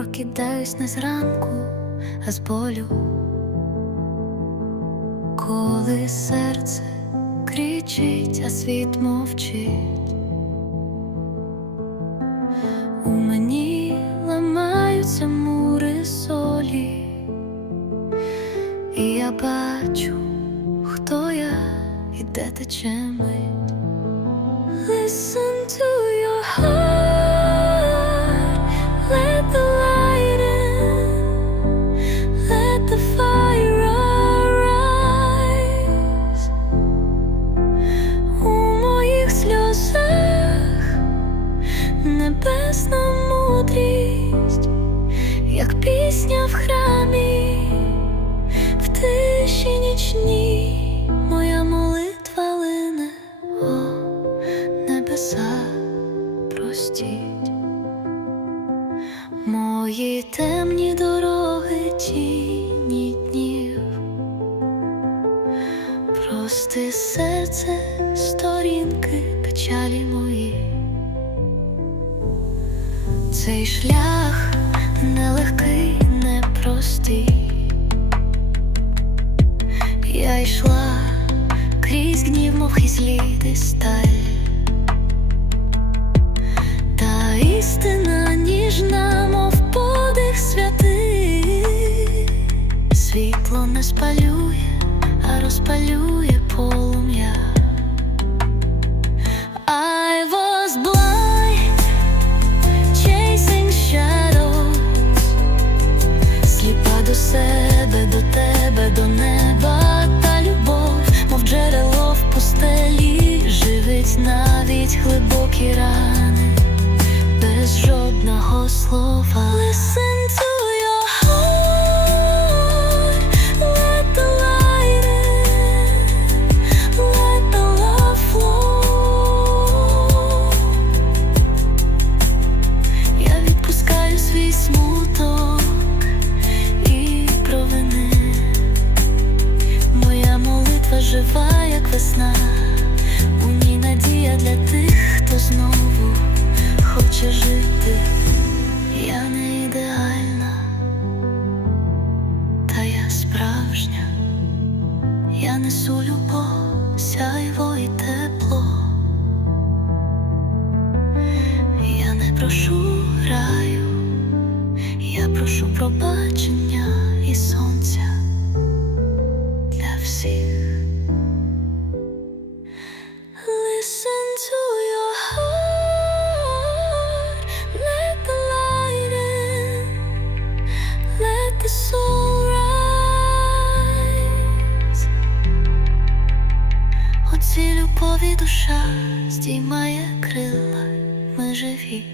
прокидаюсь не зранку, а з болю, коли серце кричить, а світ мовчить. У мені ламаються мури солі, і я бачу, хто я і де тече мить. Listen to пісня в храмі, в тиші нічній моя молитва лине. О, небеса простіть, мої темні дороги тіні днів, прости серце, сторінки печалі мої. Цей шлях нелегкий, мов сталь. Та істина ніжна, мов подих святий, світло не спалює, а розпалює полум'я. До себе, до тебе, до неба справжня. Я несу любов, сяйво і тепло. Я не прошу раю, я прошу пробачення і сонця для всіх. Listen to your heart, let the soul любові душа здіймає крила, ми живі.